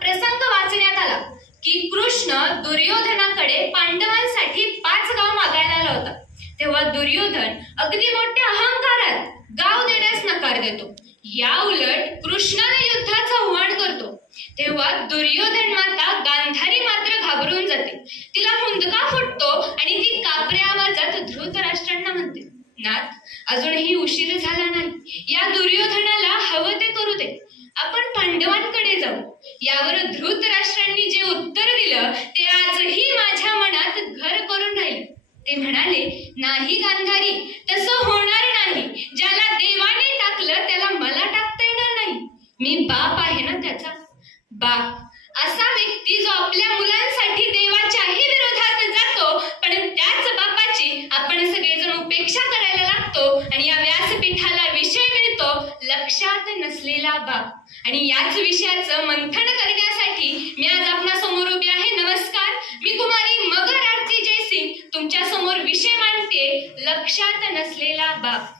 प्रसंग वाचण्यात आला की कृष्ण दुर्योधनाकडे पांडवांसाठी 5 गाव मागायला आला होता. तेव्हा दुर्योधन अगदी मोठ्या अहंकारात गाव देण्यास नकार देतो. या उलट कृष्णाने युद्धाचं आव्हान करतो. तेव्हा दुर्योधन माता गांधारी मात्र घाबरून जाते. तिला हुंदका फुटतो आणि ती कापऱ्या आवाजात धृतराष्ट्रांना म्हणते, नाथ, अजूनही उशीर झाला नाही. या दुर्योधनाला हवं ते करू दे. आपण पांडवांकडे जाऊ. यावर धृतराष्ट्रांनी जे उत्तर दिलं ते आजही माझ्या मनात घर करून राहिले. ते म्हणाले, नाही गांधारी, तसं होणार नाही. ज्याला देवाने टाकलं त्याला मला टाकता येणार नाही. मी बाप आहे ना त्याचा. बाप असा व्यक्ती जो आपल्या मुलांसाठी देवाच्याही विरोधात जातो, पण त्याच बापाची आपण सगळेजण उपेक्षा करायला लागतो आणि या व्यासपीठाला विषय मिळतो लक्षात नसलेला बाप. आणि याच विषयाचं मंथन करण्यासाठी मी आज आपल्या समोर उभी आहे. नमस्कार, मी कुमारी मगर आरती जयसिंग तुमच्या समोर विषय मांडते, लक्षात नसलेला बाप.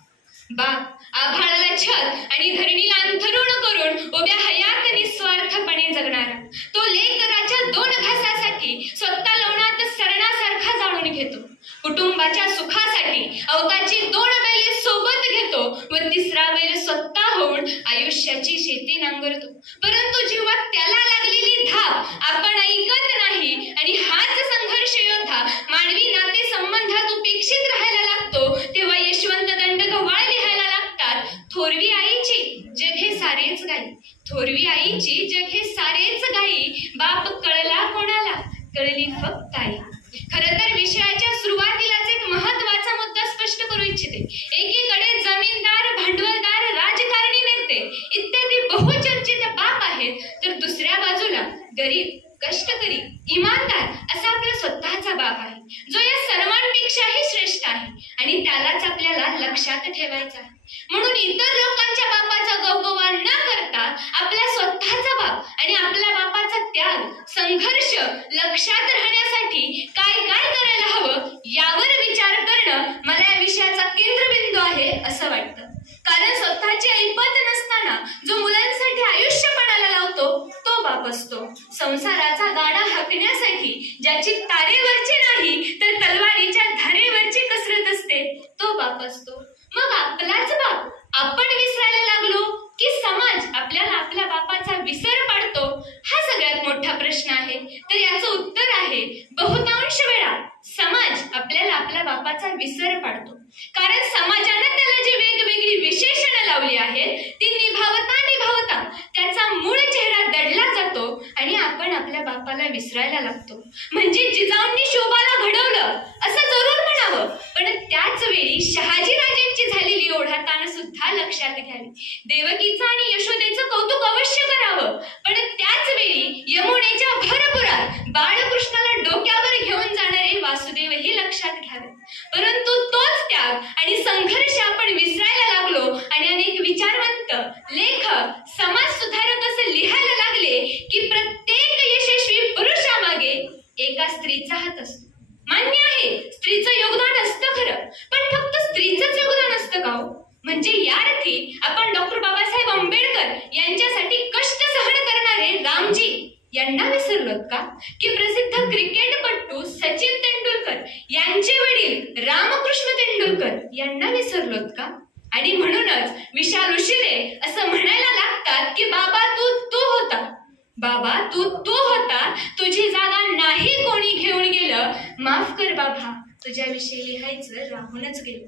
बाप आभाळाला छत आणि धरणीला अंथरुण करून उभ्या हयात निस्वार्थपणे जगणारा. तो लेकराच्या 2 घासासाठी स्वतः लवणात सरणासारखा जाळून घेतो. कुटुंबाच्या सुखासाठी अवताची 2 बैल सोबत घेतो व 3रा बैल स्वतः होऊन आयुष्याची शेती नांगरतो. परंतु जेव्हा त्याला लागलेली धाप आपण ऐकत नाही आणि हाच संघर्ष योद्धा मानवी नाते संबंधात उपेक्षित राहायला लागतो, तेव्हा यशवंत दंड गव्हाळ लिहायला लागतात, थोरवी आईची जग हे सारेच गाई. थोरवी आईची जग हे सारेच गाई. बाप कळला कोणाला, कळली फक्त आई. खरं तर विषयाच्या सुरुवातीलाच एक महत्वाचा मुद्दा स्पष्ट करू इच्छिते. एकीकडे जमीनदार, भांडवलदार, राजकारणी, नेते इत्यादी बहुचर्चित बाप आहेत, तर दुसऱ्या बाजूला गरीब, कष्टकरी, इमानदार असा आपला स्वतःचा बाप आहे, जो या सर्वांपेक्षाही श्रेष्ठ आहे आणि त्यालाच आपल्याला लक्षात ठेवायचा आहे. म्हणून इतर लोकांच्या बापाचा गवगवा न करता आपला स्वतःचा बाप आणि आपल्या बापाचा त्याग, संघर्ष लक्षात राहण्यासाठी काय काय करायला हवं यावर विचार करणं मला या विषयाचा केंद्रबिंदू आहे असं वाटतं. कारण स्वतःची ऐपत नसताना जो मुलांसाठी आयुष्य पणाला लावतो तो बाप असतो. संसाराचा गाडा हाकण्यासाठी ज्याची तारेवरची नाही तर तलवारीच्या धारेवरची कसरत असते तो बाप असतो. मग आपलाच बाप आपण विसरायला लागलो की समाज आपल्याला आपल्या बापाचा विसर पाडतो, हा सगळ्यात मोठा प्रश्न आहे. तर याचं उत्तर आहे, बहुतांश वेळा समाज आपल्याला आपल्या बापाचा विसर पाडतो. कारण समाजानं त्याला जी वेगवेगळी विशेषणं लावली आहेत ती निभावता निभावता त्याचा मूळ चेहरा दडला जातो आणि आपण आपल्या बापाला विसरायला लागतो. म्हणजे जिजाऊंनी शोभाला घडवलं असं जरूर म्हणावं, पण त्याच वेळी शहाजीराजांची झालेली ओढाताण सुद्धा लक्षात घ्यावी. देवकीचं आणि यशोदेचं कौतुक अवश्य करावं, पण त्याच वेळी यमुनेच्या भरपुरात बाळकृष्णाला डोक्यावर घेऊन जाणारे वासुदेवही लक्षात घ्यावे. परंतु तोच त्याग आणि संघर्ष आपण विसरायला लागलो आणि अनेक विचारवंत, लेखक, समाज सुधारक असं लिहायला लागले की प्रत्येक यशस्वी पुरुषामागे एका स्त्रीचा हात असतो. मान्य आहे, स्त्रीचं योगदान असतं खरं, पण फक्त स्त्रीचंच योगदान असतं का हो? म्हणजे या अर्थी आपण डॉक्टर बाबासाहेब आंबेडकर यांच्यासाठी कष्ट सहन करणारे रामजी यांना विसरलोत का? की प्रसिद्ध क्रिकेटपटू सचिन तेंडुलकर यांचे वडील रामकृष्ण तेंडुलकर यांना विसरलोत का? आणि म्हणूनच विशाल उशिरे असं म्हणायला लागतात की बाबा तू होता, बाबा तू होता, तुझी जागा नाही कोणी घेऊन गेलं, माफ कर बाबा, तुझ्याविषयी लिहायचं राहूनच गेलं.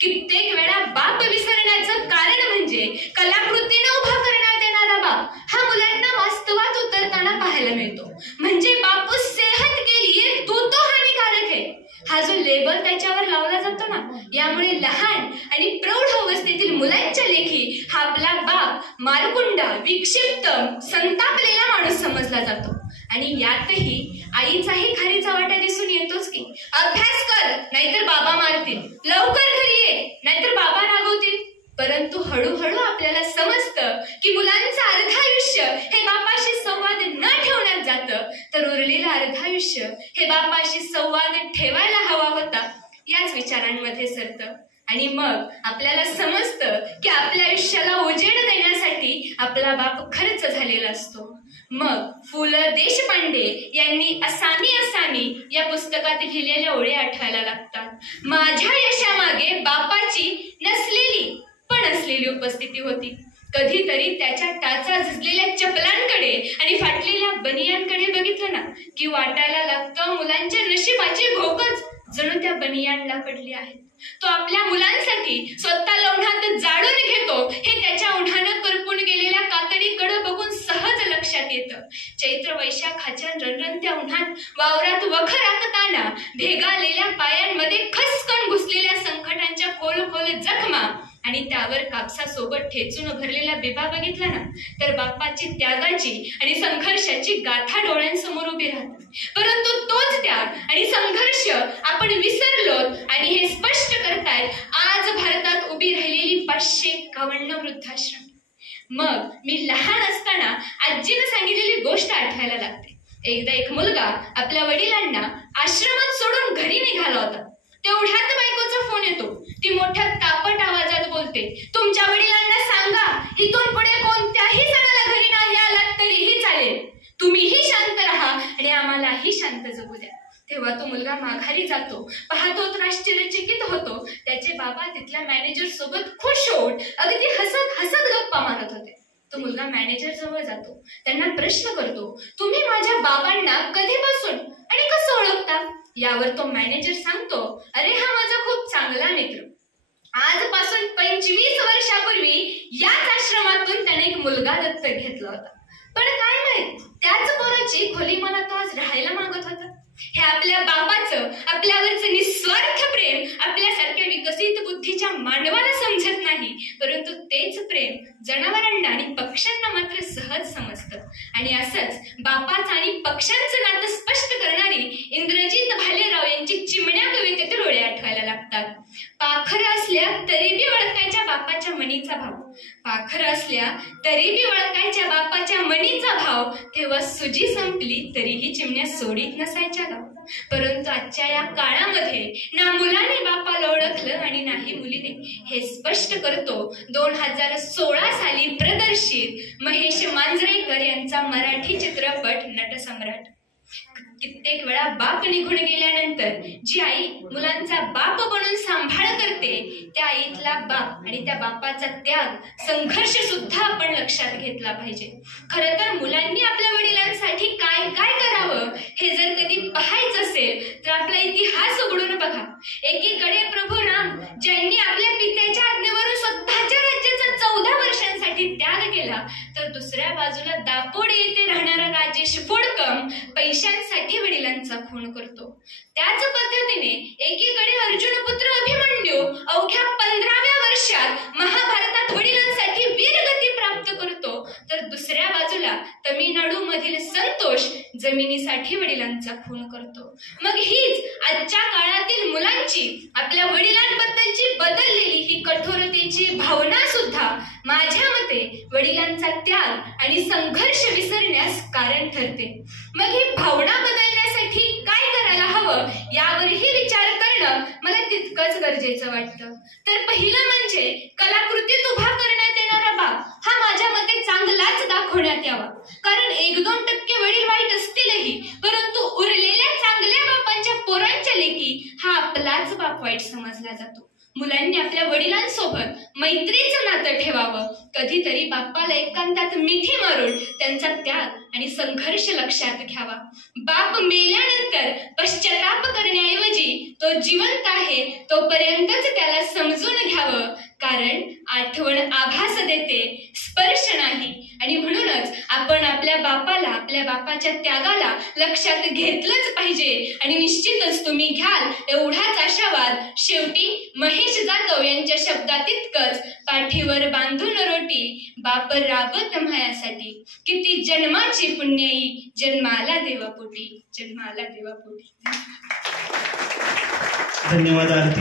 कित्येक वेळा बाप विसरण्याचं कारण म्हणजे कलाकृतीनं उभा करण्यात येणारा बाप हा मुलांना वास्तवात उतरताना पाहायला मिळतो. म्हणजे बापू सेहत केलीये तो हानिकारक आहे हा जो लेबल त्याच्यावर लावला जातो ना, यामुळे लहान आणि प्रौढ अवस्थेतील मुलांच्या लेखी हा आपला बाप मारकुंडा, विक्षिप्त, संतापलेला माणूस समजला जातो. आणि यातही आईचाही खारीचा वाटा दिसून येतोच की अभ्यास कर नाहीतर बाबा मारतील, लवकर घरी ये नाहीतर बाबा रागवतील. परंतु हळूहळू आपल्याला समजतं की मुलांचं अर्ध आयुष्य हे बापाशी संवाद न ठेवण्यात जातं, तर उरलेलं अर्ध आयुष्य हे बापाशी संवाद ठेवायला हवा होता याच विचारांमध्ये सरतं. आणि मग आपल्याला समजतं की आपल्या आयुष्याला उजेड देण्यासाठी आपला बाप खर्च झालेला असतो. मग पु ल देशपांडे यांनी असामी असामी या पुस्तकात लिहिलेल्या ओळी आठवायला लागतात. माझ्या यशामागे बापाची नसलेली पण असलेली उपस्थिती होती. कधीतरी त्याच्या टाचा झिजलेल्या चपलांकडे आणि फाटलेल्या बनियांकडे बघितलं ना की वाटायला लागतं मुलांच्या नशिबाची भोकच जणू त्या बनियांना पडली आहे. तो आपल्या मुलांसाठी स्वतःला उन्हात जाळून घेतो हे त्याच्या उन्हानं करपून गेलेल्या कातडीकडे बघून सहज लक्षात येतं. चैत्र वैशाखाच्या रणरणत्या उन्हात वावरात वखर राखताना भेगालेल्या पायांमध्ये खसकन घुसलेल्या संकटांच्या खोल खोल जखमा आणि त्यावर कापसासोबत ठेचून भरलेला बिबा बघितला ना तर बापाची त्यागाची आणि संघर्षाची गाथा डोळ्यांसमोर उभी राहते. परंतु तोच त्याग आणि संघर्ष आपण विसरलो आणि हे स्पष्ट करतायत आज भारतात उभी राहिलेली 551 वृद्धाश्रम. मग मी लहान असताना आजीनं सांगितलेली गोष्ट आठवायला लागते. एकदा एक मुलगा आपल्या वडिलांना आश्रमात सोडून घरी निघाला होता. तेवढ्यात बायकोचा फोन येतो. ती मोठ्या तापट आवाजात बोलते, तुमच्या वडिलांना सांगा इथून पुढे कोणत्याही सणाला घरी नाही आलात तरीही चालेल. तुम्हीही शांत राहा आणि आम्हालाही शांत जगू द्या. तेव्हा तो मुलगा माघारी जातो. पाहतो तर आश्चर्यचकित होतो. त्याचे बाबा तिथल्या मॅनेजर सोबत खुश होऊन अगदी हसत हसत गप्पा मारत होते. तो मुलगा मॅनेजर जवळ जातो. त्यांना प्रश्न करतो, तुम्ही माझ्या बाबांना कधीपासून आणि कसं ओळखता? यावर तो मॅनेजर सांगतो, अरे हा माझा खूप चांगला मित्र. आजपासून 25 वर्षापूर्वी याच आश्रमातून त्याने एक मुलगा दत्तक घेतला होता. पण काय माहित त्याच पोराची खोली मला तो आज राहायला मागत होता. हे आपल्या बापाचं आपल्यावरचं निस्वार्थ प्रेम आपल्यासारख्या विकसित बुद्धीच्या मानवाला समजत नाही. परंतु तेच प्रेम जनावरांना आणि पक्ष्यांना मात्र सहज समजतं. आणि असंच बापाचं आणि पक्ष्यांचं नातं स्पष्ट करणारी इंद्रजित भालेराव यांची चिमण्या कवितेतील ओळी आठवायला लागतात. पाखर असल्या तरी बी ओळखायच्या बापाच्या मनीचा भाव. पाखर असल्या तरी बी ओळखायच्या बापाच्या मनीचा भाव. तेव्हा सुजी संपली तरीही चिमण्या सोडीत नसायच्या गाव. परंतु आजच्या या काळामध्ये ना मुलाने बापाला ओळखलं आणि नाही मुलीने. हे स्पष्ट करतो 2016 साली प्रदर्शित महेश मांजरेकर यांचा मराठी चित्रपट नटसम्राट. कित्येक वेळा बाप निघून गेल्यानंतर जी आई मुलांचा बाप बनून सांभाळ करते त्या आईतला बाप आणि त्या बापाचा त्याग संघर्ष सुद्धा आपण लक्षात घेतला पाहिजे. खरं तर मुलांनी आपल्या वडिलांसाठी काय काय करावं हे जर कधी पाहायचं असेल तर आपला इतिहास उघडून बघा. एकीकडे प्रभू राम ज्यांनी आपल्या पित्याच्या आज्ञेवरून स्वतःच्या राज्याचा 14 वर्षांसाठी त्याग केला तर दुसऱ्या बाजूला दापोडे येथे राहणारा राजेश फोडकम पैशांसाठी वडिलांचा खून करतो. त्याच पद्धतीने एकीकडे अर्जुन पुत्र अभिमन्यू अवघ्या 15व्या वर्षात महाभारतात वडिलांसाठी वीरगती प्राप्त करतो तर दुसऱ्या बाजूला तमिळनाडू मधील संतोष जमिनीसाठी वडिलांचा खून करतो. मग हीच आजच्या काळातील मुलांची आपल्या वडिलांबद्दलची बदललेली ही कठोरतेची भावना सुद्धा माझ्या मते वडिलांचा त्याग आणि संघर्ष विसरण्यास कारण ठरते. मग ही भावना बदलण्यासाठी काय करायला हवं यावरही विचार करणं मला तितकंच गरजेचं वाटतं. तर पहिलं म्हणजे कलाकृतीत उभा करण्यात येणारा बाप हा माझ्या मते चांगलाच दाखवण्यात यावा. कारण 1-2% वडील वाईट असतीलही परंतु उरलेल्या चांगल्या बापांच्या पोरांच्या लेकी हा आपलाच बाप वाईट समजला जातो. मुलांनी आपल्या वडिलांसोबत मैत्रीचं नातं ठेवावं. कधीतरी बाप्पाला एकांतात मिठी मारून त्यांचा त्याग आणि संघर्ष लक्षात घ्यावा. बाप मेल्यानंतर पश्चाताप करण्याऐवजी तो जिवंत आहे तोपर्यंतच त्याला समजून घ्यावं. कारण आठवण आभास देते, स्पर्श नाही. आणि म्हणूनच आपण आपल्या बापाला आपल्या बापाच्या त्यागाला लक्षात घेतलंच पाहिजे. आणि निश्चितच तुम्ही घ्याल एवढाच आशावाद. शेवटी महेश जाधव यांच्या शब्दात इतकंच, पाठीवर बांधून रोटी बाप राबत मायासाठी, किती जन्माची पुण्याई जन्माला देवापोटी, जन्माला देवापोटी. धन्यवाद आरती.